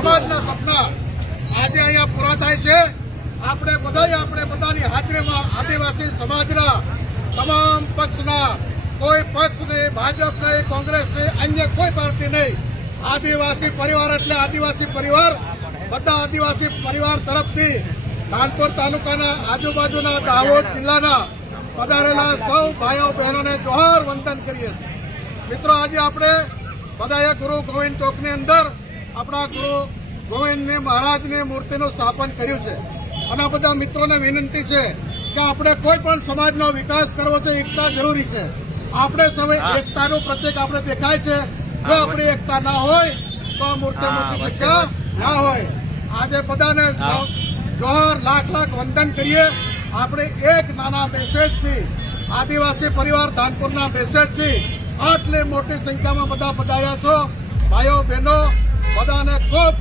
સમાજના સપના આજે અહીંયા પૂરા થાય છે। આપણે બધાની હાજરીમાં આદિવાસી સમાજના તમામ પક્ષના કોઈ પક્ષ નહીં, ભાજપ નહીં, કોંગ્રેસ નહીં, અન્ય કોઈ પાર્ટી નહીં, આદિવાસી પરિવાર એટલે આદિવાસી પરિવાર, બધા આદિવાસી પરિવાર તરફથી કાનપુર તાલુકાના આજુબાજુના દાહોદ જિલ્લાના પધારેલા સૌ ભાઈઓ બહેનોને જોહાર વંદન કરીએ છીએ। મિત્રો, આજે આપણે બધાએ ગુરુ ગોવિંદ ચોકની અંદર આપણા ગુરુ ગોવિંદ મહારાજની મૂર્તિનું સ્થાપન કર્યું છે અને આ બધા મિત્રોને વિનંતી છે કે આપણે કોઈ પણ સમાજનો વિકાસ કરવો છે, એકતા જરૂરી છે। આપણે સૌ એકતાનું પ્રત્યેક આપણે દેખાય છે, જો આપણી એકતા ના હોય તો મૂર્તિ ના હોય। આજે બધાને જોહર લાખ વંદન કરીએ। આપણે એક નાના મેસેજથી આદિવાસી પરિવાર ધાનપુરના મેસેજથી આટલી મોટી સંખ્યામાં બધા પધાર્યા છો। ભાઈઓ બહેનો બધાને ખૂબ